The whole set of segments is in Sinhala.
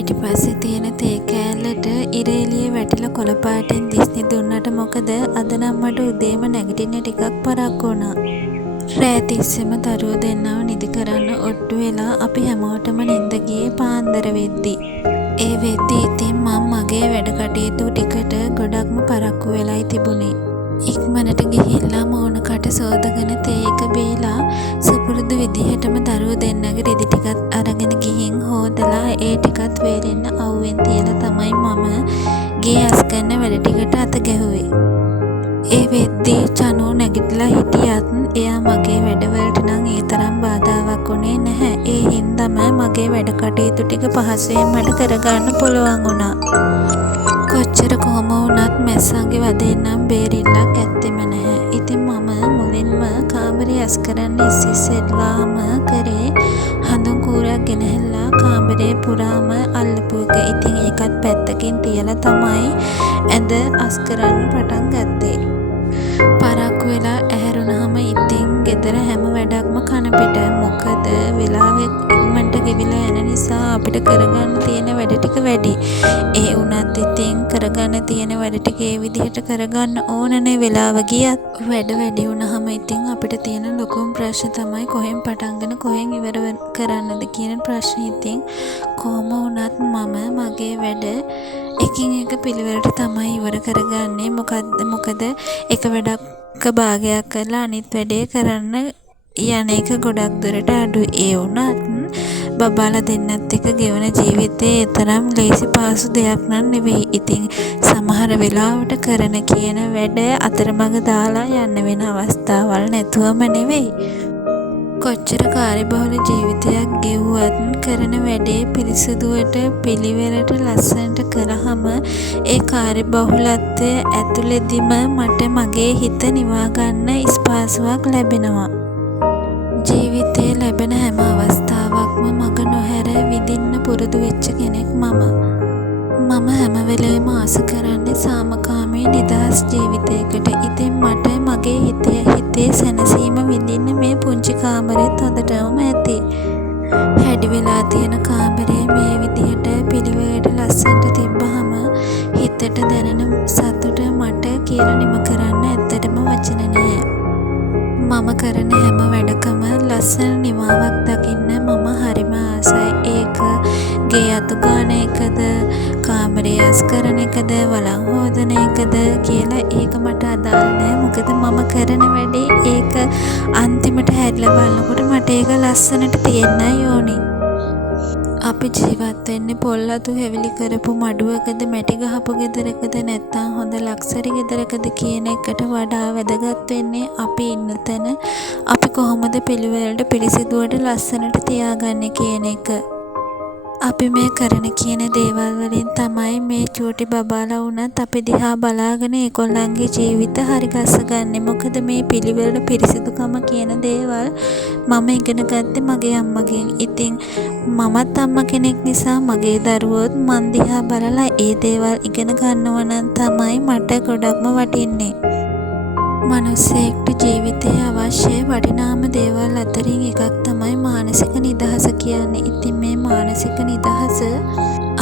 පිටිපස්සේ තියෙන තේ කෑල්ලට ඉර එළියේ වැටිලා කොළ පාටෙන් දිස්නි දුන්නට මොකද අද නම් මට උදේම නැගිටින්න ටිකක් පරක්කු වුණා. රෑ තිස්සෙම දරුවෝ දෙන්නව නිදි කරන්න ඔට්ටු වෙලා අපි හැමෝටම නිින්ද ගියේ පාන්දර වෙද්දි. ඒ වෙද්දි ඉතින් මම මගේ වැඩ කටයුතු ටිකට ගොඩක්ම පරක්කු වෙලයි තිබුණේ. ඉක්මනට ගිහිල්ලා මූණකට සෝදගෙන තේ එක බීලා සුපුරුදු විදිහටම දරුවෝ දෙන්නගේ රෙදි ටිකත් අරගෙන ගිහින් හොදලා ඒ ටිකත් වේලෙන්න අවුවෙන් තියලා තමයි මම ගේ අස්කන්න වැඩ ටිකට අත ගැහුවේ. ඒ වෙද්දී චනු නැගිටලා හිටියත් එයා මගේ වැඩවලට නම් ඒ තරම් බාධාවක් වුණේ නැහැ. ඒ හින්දාම මගේ වැඩ කටයුතු ටික පහසුවෙන් මට කරගන්න පුළුවන් වුණා. කොච්චර කොහොම වුණත් මැස්සන්ගේ වදෙන් නම් බේරිල්ලක් ඇත්තෙම නැහැ. ඉතින් මම මුලින්ම කාමරේ ඇස් කරන්න ඉස්සෙල්ලාම කරේ හඳුන් කූරක් ගෙනහැල්ලා කාමරේ පුරාම අල්ලපු එක. ඉතින් ඒකත් පැත්තකින් තියලා තමයි ඇඳ අස් කරන්න පටන් ගත්තේ. පරක්කු වෙලා ඇහැරුණාම ඉතින් ගෙදර හැම වැඩක්ම කන පිට. මොකද වෙලාවෙ ඉක්මනට ගෙවිලා යන නිසා අපිට කරගන්න තියෙන වැඩ ටික වැඩි. ඒ වුණත් ඉතින් කරගන්න තියෙන වැඩ ටික ඒ විදිහට කරගන්න ඕනනේ වෙලාව ගියත්. වැඩ වැඩි වුණාම ඉතින් අපිට තියෙන ලොකුම ප්‍රශ්න තමයි කොහෙන් පටන්ගෙන කොහෙන් ඉවර කරන්නද කියන ප්‍රශ්නේ. ඉතින් කොහොම වුණත් මම මගේ වැඩ එකින් එක පිළිවෙලට තමයි ඉවර කරගන්නේ. මොකද එක වැඩක් භාගයක් කරලා අනිත් වැඩේ කරන්න යන එක ගොඩක් දුරට අඩුයි. ඒ වුණත් බබාලා දෙන්නත් එක්ක ගෙවන ජීවිතේ ඒ තරම් ලේසි පහසු දෙයක් නන් නෙවෙයි. ඉතින් සමහර වෙලාවට කරන කියන වැඩ අතරමඟ දාලා යන්න වෙන අවස්ථාවල් නැතුවම නෙවෙයි. කොච්චර කාර්යබහුල ජීවිතයක් ගෙවුවත් කරන වැඩේ පිරිසිදුවට පිළිවෙලට ලස්සනට කරාම ඒ කාර්යබහුලත්වය ඇතුළෙදිම මට මගේ හිත නිවා ගන්න ස්පාසුවක් ලැබෙනවා. ජීවිතේ ලැබෙන හැම අවස්ථාවක්ම මග නොහැර විඳින්න පුරුදු වෙච්ච කෙනෙක් මම හැම වෙලේම ආස කරන්නේ සාමකාමී නිදහස් ජීවිතයකට. ඉතින් මට මගේ හිතේ සැනසීම විඳින්න මේ පුංචි කාමරෙත් හොඳටම ඇති. හැඩි වෙලා තියෙන කාමරේ මේ විදිහට පිළිවෙලට ලස්සනට තිබ්බහම හිතට දැනෙන සතුට මට කියලා නිම කරන්න ඇත්තටම වචන නැහැ. මම කරන හැම වැඩකම ලස්සන නිමාවක් දකින්න මම හරිම ආසයි. ඒක ගේ අතු ගාන එකද, කාමරේ අස් කරන එකද, වලං හොදන එකද කියලා ඒක මට අදාළ නැහැ. මොකද මම කරන වැඩේ ඒක අන්තිමට හැරිලා බලනකොට මට ඒක ලස්සනට තියෙන්නයි ඕනි. අපි ජීවත් වෙන්නේ පොල් අතු හැවිලි කරපු මඩුවකද, මැටි ගහපු ගෙදරකද, නැත්නම් හොඳ ලක්සරි ගෙදරකද කියන එකට වඩා වැදගත් වෙන්නේ අපි ඉන්න තැන අපි කොහොමද පිළිවෙලට පිරිසිදුවට ලස්සනට තියාගන්නේ කියන එක. අපි මේ කරන කියන දේවල් වලින් තමයි මේ චූටි බබාලා වුණත් අපි දිහා බලාගෙන ඒගොල්ලන්ගේ ජීවිත හරි ගස්සගන්නේ. මොකද මේ පිළිවෙල පිරිසිදුකම කියන දේවල් මම ඉගෙන ගත්තේ මගේ අම්මගෙන්. ඉතින් මමත් අම්මා කෙනෙක් නිසා මගේ දරුවෝත් මන් දිහා බලලා ඒ දේවල් ඉගෙන ගන්නවා නම් තමයි මට ගොඩක්ම වටින්නේ. මනුස්සයෙක්ට ජීවිතයේ අවශ්‍ය වටිනාම දේවල් අතරින් එකක් තමයි මානසික නිදහස කියන්නේ. ඉතින් මේ මානසික නිදහස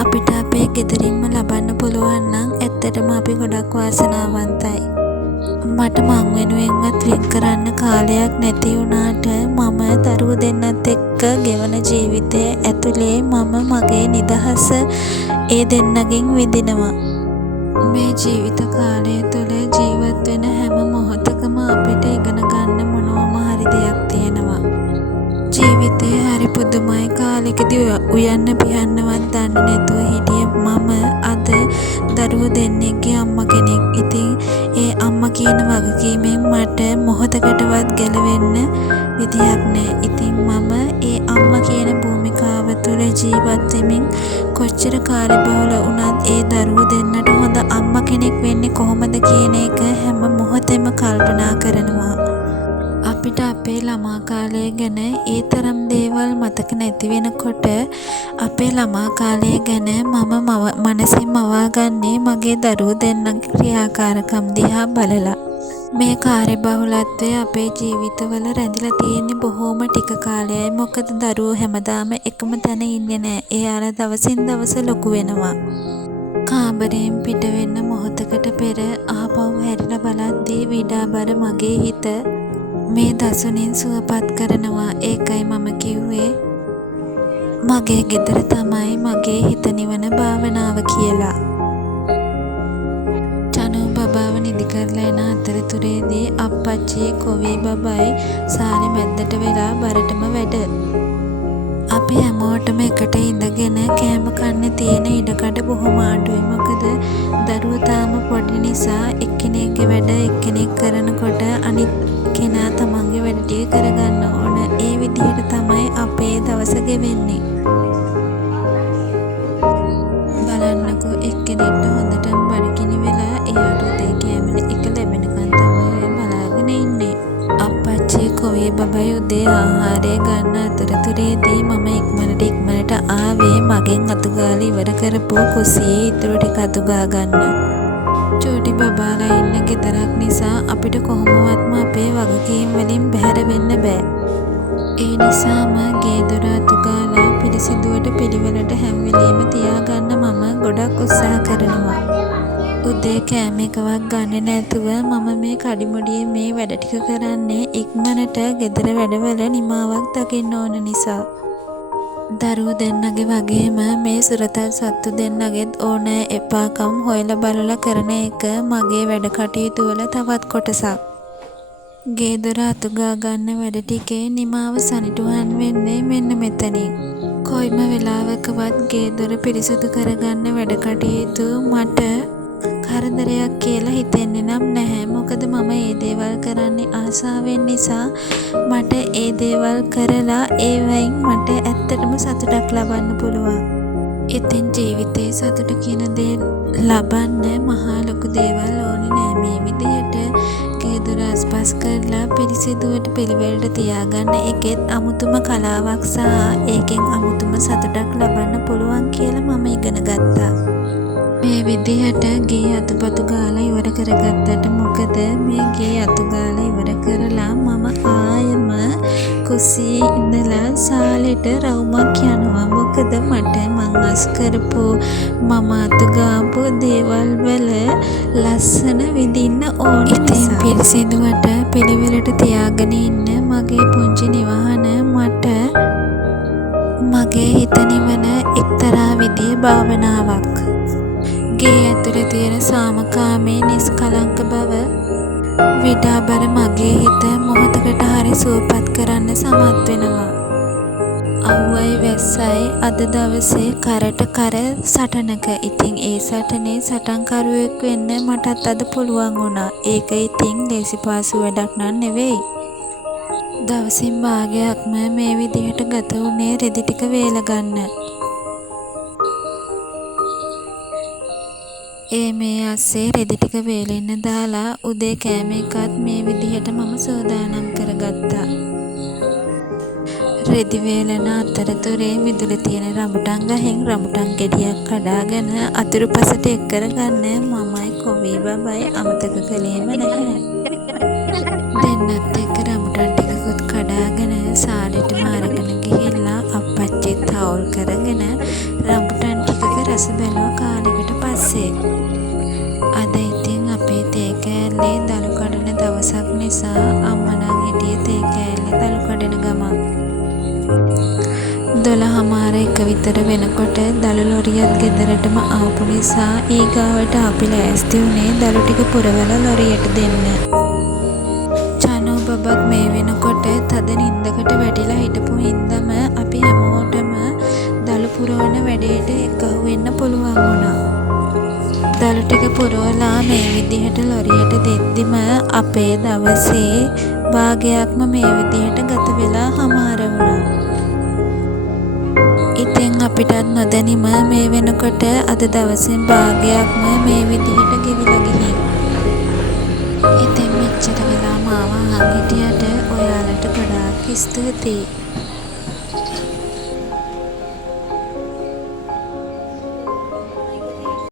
අපිට අපේ ගෙදරින්ම ලබන්න පුළුවන් නම් ඇත්තටම අපි ගොඩක් වාසනාවන්තයි. මට මං වෙනුවෙන්වත් වෙන් කරන්න කාලයක් නැති වුණාට මම දරුවෝ දෙන්නත් එක්ක ගෙවන ජීවිතයේ ඇතුලේ මම මගේ නිදහස ඒ දෙන්නගෙන් විඳිනවා. මේ ජීවිත කාලය තුළ ජීවත් වෙන හැම මොහොතකම අපිට ඉගෙන ගන්න මොනවම හරි දෙයක් තියෙනවා. ජීවිතේ හරි පුදුමයි. කාලෙකදී උයන්න පියන්නවත් දන්නේ නැතුව හිටිය මම අද දරුවෝ දෙන්නෙක්ගේ අම්මා කෙනෙක්. ඉතින් ඒ අම්මා කියන වගකීමෙන් මට මොහොතකටවත් ගැලවෙන්න විදියක් නැහැ. ඉතින් මම ඒ අම්මා කියන භූමිකාව තුළ ජීවත් වෙමින් කොච්චර කාර්යබහුල වුණත් ඒ දරුවෝ දෙන්නට හොඳ අම්මා කෙනෙක් වෙන්නේ කොහොමද කියන එක හැම මොහොතෙම කල්පනා කරනවා. අපිට අපේ ළමා කාලය ගැන ඒ තරම් දේවල් මතක නැති වෙනකොට අපේ ළමා කාලය ගැන මම මනසින් මවාගන්නේ මගේ දරුවෝ දෙන්නගේ ක්‍රියාකාරකම් දිහා බලලා. මේ කාර්යබහුලත්වය අපේ ජීවිතවල රැඳිලා තියෙන්නේ බොහෝම ටික කාලයයි. මොකද දරුවෝ හැමදාම එකම තැන ඉන්නේ නෑ. එයාලා දවසින් දවස ලොකු වෙනවා. කාමරයෙන් පිට වෙන්න මොහොතකට පෙර ආපහු හැරිලා බලද්දී විඩාබර මගේ හිත මේ දසුනින් සුවපත් කරනවා. ඒකයි මම කිව්වේ මගේ ගෙදර තමයි මගේ හිත නිවන භාවනාව කියලා. චනු බබාව නිදි කරලා එන අතරතුරේදී අප්පච්චි කොවි බබයි සාලේ මැද්දට වෙලා බරටම වැඩ. අපි හැමෝටම එකට ඉඳගෙන කෑම කන්න තියෙන ඉඩකඩ බොහොම අඩුයි. මොකද දරුවෝ තාම පොඩි නිසා එක්කෙනෙක්ගේ වැඩ එක්කෙනෙක් කරනකොට අනිත් කෙනා තමන්ගේ වැඩ ටික කරගන්න ඕන. ඒ විදිහට තමයි අපේ දවස ගෙවෙන්නේ. බලන්නකෝ එක්කෙනෙක්ට හොඳටම බඩගිනි වෙලා එයාට උදේ කෑම එක ලැබෙනකන් තමයි බලාගෙන ඉන්නේ. අප්පච්චි කොවි බබයි උදේ ආහාරය ගන්න අතරතුරේදී මම ඉක්මනට ආවේ මගෙන් අතුගාලා ඉවර කරපු කුස්සියේ ඉතුරු ටික අතුගා ගන්න. චූටි බබාලා ඉන්න ගෙදරක් නිසා අපිට කොහොමවත්ම අපේ වගකීම් වලින් බැහැර වෙන්න බෑ. ඒ නිසාම ගේ දොර අතුගාලා පිළිසිදුවට පිළිවෙලට හැම වෙලෙම තියාගන්න මම ගොඩක් උත්සාහ කරනවා. උදේ කෑම එකවත් ගන්නේ නැතුව මම මේ කඩිමුඩියේ මේ වැඩ ටික කරන්නේ ඉක්මනට ගෙදර වැඩවල නිමාවක් දකින්න ඕන නිසා. දරුවෝ දෙන්නගේ වගේම මේ සුරතල් සත්තු දෙන්නගෙත් ඕනෑ එපාකම් හොයලා බලලා කරන එක මගේ වැඩ කටයුතු වල තවත් කොටසක්. ගේ දොර අතුගා ගන්න වැඩ ටිකේ නිමාව සනිටුහන් වෙන්නේ මෙන්න මෙතනින්. කොයිම වෙලාවකවත් ගේ දොර පිරිසුදු කරගන්න වැඩ කටයුතු මට කරදරයක් කියලා හිතෙන්නේ නම් නැහැ. මොකද මම ඒ දේවල් කරන්නේ ආසාවෙන් නිසා මට ඒ දේවල් කරලා ඒවයින් මට ඇත්තටම සතුටක් ලබන්න පුළුවන්. ඉතින් ජීවිතේ සතුට කියන දේ ලබන්න මහා ලොකු දේවල් ඕනේ නෑ. මේ විදිහට ගේ දොර අස්පස් කරලා පිරිසිදුවට පිළිවෙලට තියාගන්න එකෙත් අමුතුම කලාවක් සහ ඒකෙන් අමුතුම සතුටක් ලබන්න පුළුවන් කියලා මම ඉගෙන ගත්තා. මේ විදිහට ගේ අතුපතු ගාලා ඉවර කරගත්තට මොකද මේ ගේ අතු ගාලා ඉවර කරලා මම ආයම කුස්සියේ ඉඳලා සාලෙට රවුමක් යනවා. මොකද මට මං අස් කරපු මම අතු ගාපු දේවල් වල ලස්සන විඳින්න ඕන නිසා. පිරිසිදුවට පිළිවෙලට තියාගෙන ඉන්න මගේ පුංචි නිවහන මට මගේ හිත නිවන එක්තරා විදිහේ භාවනාවක්. ගේ ඇතුලේ තියෙන සාමකාමී නිස්කලංක බව විඩාබර මගේ හිත මොහොතකට හරි සුවපත් කරන්න සමත් වෙනවා. අව්වයි වැස්සයි අද දවසේ කරට කර සටනක. ඉතින් ඒ සටනේ සටන්කරුවෙක් වෙන්න මටත් අද පුළුවන් වුණා. ඒක ඉතින් ලේසි පාසු වැඩක් නන් නෙවෙයි. දවසින් භාගයක්ම මේ විදිහට ගත වුණේ රෙදි ටික වේල ගන්න. ඒ මේ අස්සේ රෙදි ටික වේලෙන්න දාලා උදේ කෑම එකත් මේ විදිහට මම සෝදානම් කරගත්තා. රෙදි වේලන අතරතුරේ මිදුලේ තියෙන රඹුටන් ගහෙන් රඹුටන් ගෙඩියක් කඩාගෙන අතුරුපසට එක් කරගන්න මමයි කොවි බබයි අමතක කළේම නැහැ. දෙන්නත් එක්ක රඹුටන් ටිකකුත් කඩාගෙන සාලෙටම අරගෙන ගිහිල්ලා අප්පච්චිත් තවුල් කරගෙන රඹුටන් ටිකක රස බැලුවා කාලෙකට පස්සේ. අද ඉතින් අපේ තේ කෑල්ලේ දළු කඩන දවසක් නිසා අම්මා නම් හිටියේ තේ කෑල්ලේ දළු කඩන ගමන්. 12:00 විතර වෙනකොට දළු ලොරියත් ගෙදරටම ආපු නිසා ඊගාවට අපි ලෑස්ති වුණේ දළු ටික පුරවලා ලොරියට දෙන්න. චනු බබත් මේ වෙනකොට තද නින්දකට වැටිලා හිටපු හින්දම අපි හැමෝටම දළු පුරවන වැඩේට එකහුව වෙන්න පුළුවන් වුණා. දළු ටික පුරවලා මේ විදිහට ලොරියට දෙද්දිම අපේ දවසේ භාගයක්ම මේ විදිහට ගත වෙලා හමාර වුණා. ඉතින් අපිටත් නොදැනීම මේ වෙනකොට අද දවසෙන් භාගයක්ම මේ විදිහට ගෙවිලා ගිහින්. ඉතින් මෙච්චර වෙලා මාව අහන් හිටියට ඔයාලට ගොඩාක් ස්තුතියි.